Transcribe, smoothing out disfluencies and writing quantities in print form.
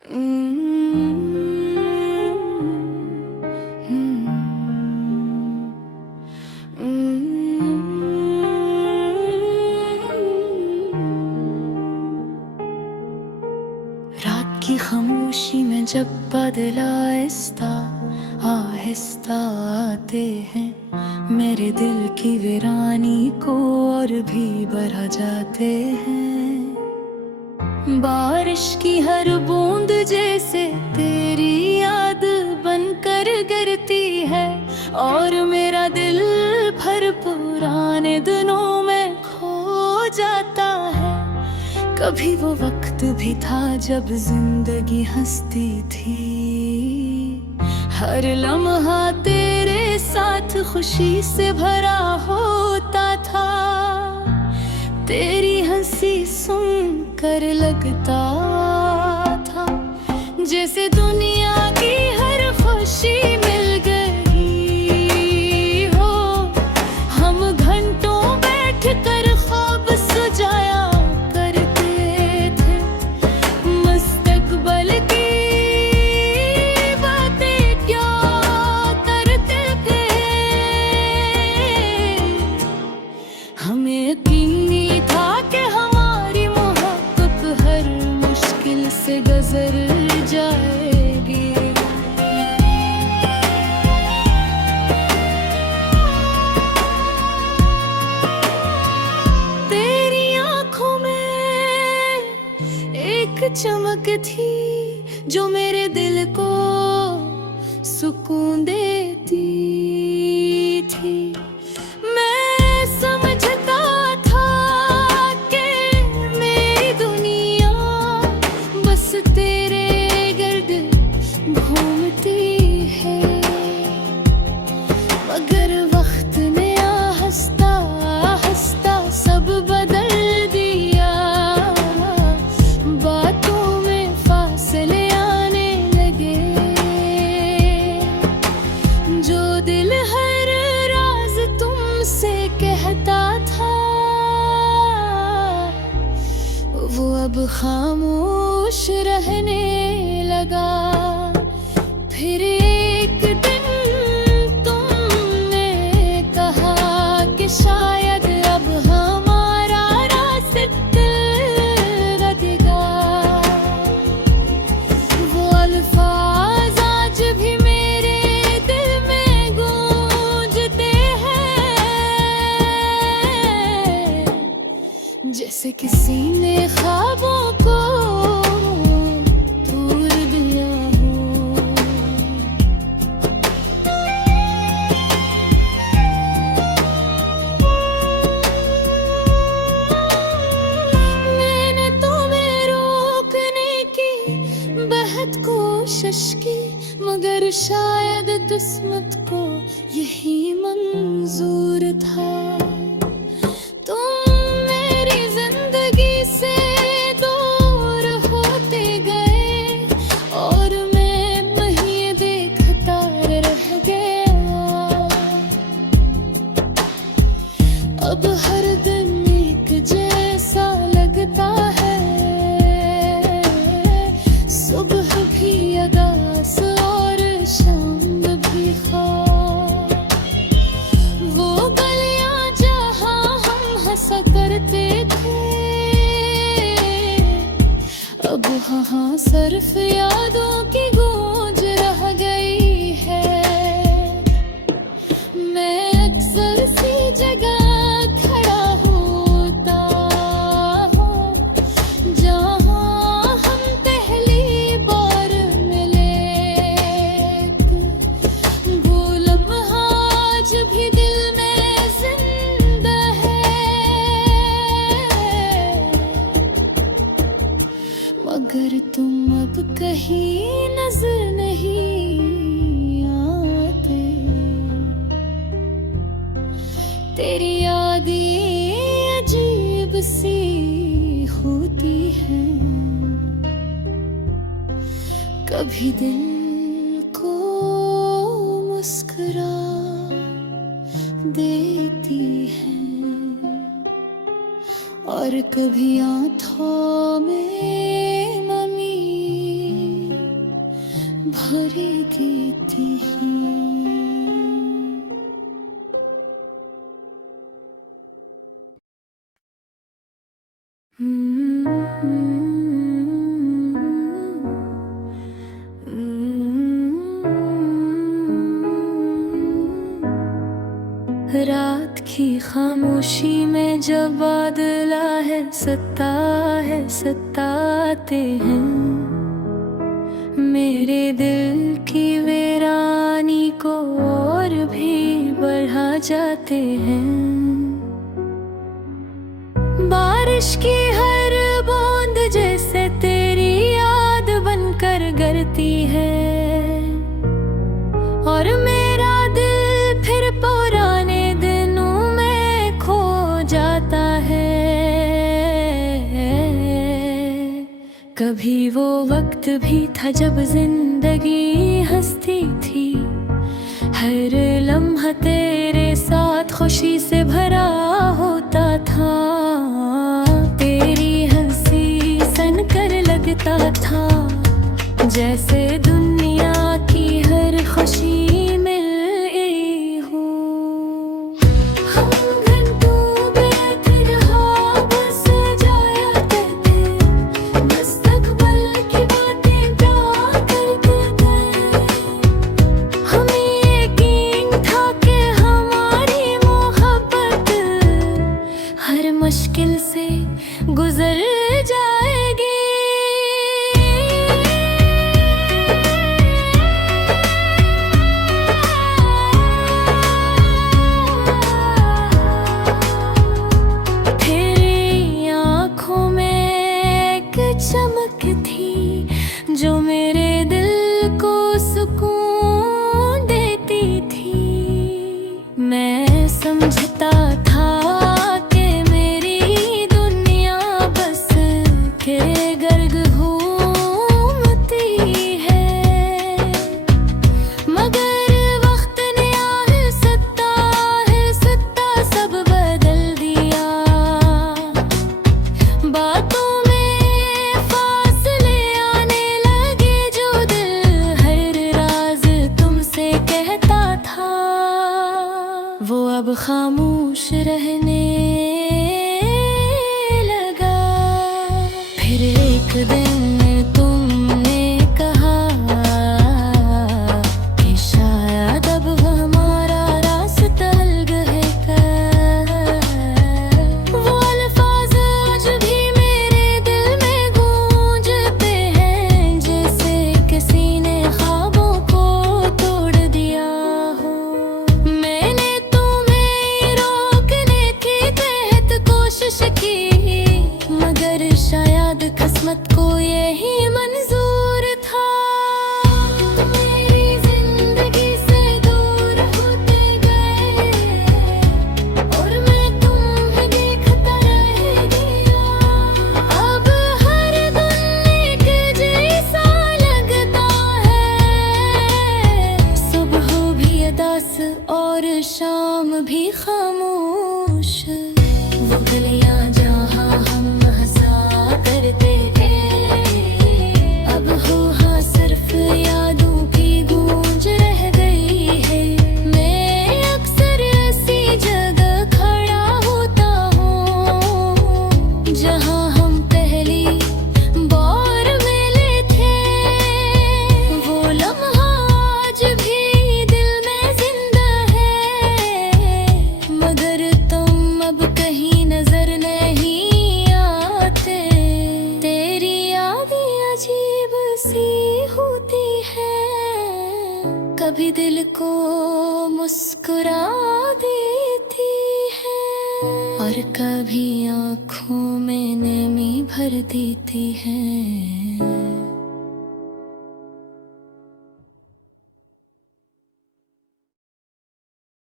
रात की खामोशी में जब बादल आहिस्ता आहिस्ता आते हैं, मेरे दिल की वीरानी को और भी बढ़ा जाते हैं। बारिश की हर बूंद जैसे तेरी याद बनकर गिरती है, और मेरा दिल भर पुराने दिनों में खो जाता है। कभी वो वक्त भी था जब जिंदगी हंसती थी, हर लम्हा तेरे साथ खुशी से भरा होता था। तेरी हंसी सुनकर लगता था जैसे दुनिया की हर खुशी मिल गई हो। हम घंटों बैठ कर ख्वाब सजाया करते थे, मुस्तकबिल की बातें क्या करते थे। हमें यकीन नहीं था कि हमारी मोहब्बत हर मुश्किल से गुजर जाएगी। तेरी आंखों में एक चमक थी जो मेरे दिल को सुकून देती थी। मैं समझता था कि मेरी दुनिया बस तेरे गिर्द घूमती है, मगर वक्त ने हंसता हंसता सब बदल दिया। बातों में फासले आने लगे, जो दिल हर राज तुमसे कहता था वो अब खामोश रहने लगा। फिर एक दिन तुमने कहा कि शायद अब हमारा रास्ता लगेगा। वो अल्फाज आज भी मेरे दिल में गूंजते हैं, जैसे किसी ने ख्वाबों को तोड़ दिया हो। मैंने तुम्हें रोकने की बहुत कोशिश की, मगर शायद किस्मत को यही मंजूर था। तुम मेरी जिंदगी से दूर होते गए, और मैं वहीं देखता रह गया। अब हर दिन एक जैसा लगता है, सुबह भी अदास और शाम भी ख्वाब। वो गलियां जहां हम हंसा करते थे, अब वहाँ सिर्फ यादों की गूंज रह गई है। मैं अक्सर सी जगह खड़ा होता हूँ जहाँ हम पहली बार मिले। वो लम्हा आज भी दिल में जिंदा है, मगर तुम अब कहीं नजर नहीं आते। तेरी यादें अजीब सी होती हैं, कभी दिल को मुस्कुरा देती हैं, और कभी आँखों में नमी भरी देती हूँ। रात की खामोशी में जब बादल है सताते हैं मेरे दिल की वीरानी को और भी बढ़ा जाते हैं। बारिश की हर बूंद जैसे तेरी याद बनकर गिरती है और मेरा दिल फिर पुराने दिनों में खो जाता है। कभी वो वक्त भी था जब जिंदगी हंसती थी, हर लम्हा तेरे साथ खुशी से भरा होता था। तेरी हंसी सनकर लगता था जैसे दुनिया की हर खुशी मिल गई हो। हम घंटों बैठे रहा बस जाया करते, मुस्तकबिल की बातें प्यार करते थे। हमें यकीन था कि हमारी मोहब्बत हर मुश्किल से गुजर जाएगी। चमक थी जो मेरे दिल को सुकून देती थी। मैं समझता था कि मेरी दुनिया बस के गर्द घूमती है, मगर वक्त ने आहिस्ता सब बदल दिया। बातों वो अब खामोश रहने लगा। फिर एक दिन तुमने कहा कि शायद अब हमारा रास्ता अलग है। वो अल्फाज आज भी मेरे दिल में गूंजते हैं जैसे किसी ने ख्वाबों को तोड़ दिया हो। मगर शायद किस्मत को यही मंजूर था। मेरी जिंदगी से दूर होते गए और मैं तुम्हें देखता रह गया। अब हर दिन एक जैसा लगता है, सुबह भी उदास और शाम भी खामोश। वो गलियां जहाँ हम हंसा करते थे, अब हो हाँ सिर्फ यादों की गूंज रह गई है। मैं अक्सर ऐसी जगह खड़ा होता हूँ जहाँ हम पहली बार मिले थे। वो लम्हा आज भी दिल में जिंदा है, मगर तुम अब कहीं नजर नहीं आते। तेरी यादें अजीब सी होती है, कभी दिल को मुस्कुरा देती है और कभी आँखों में नमी भर देती है।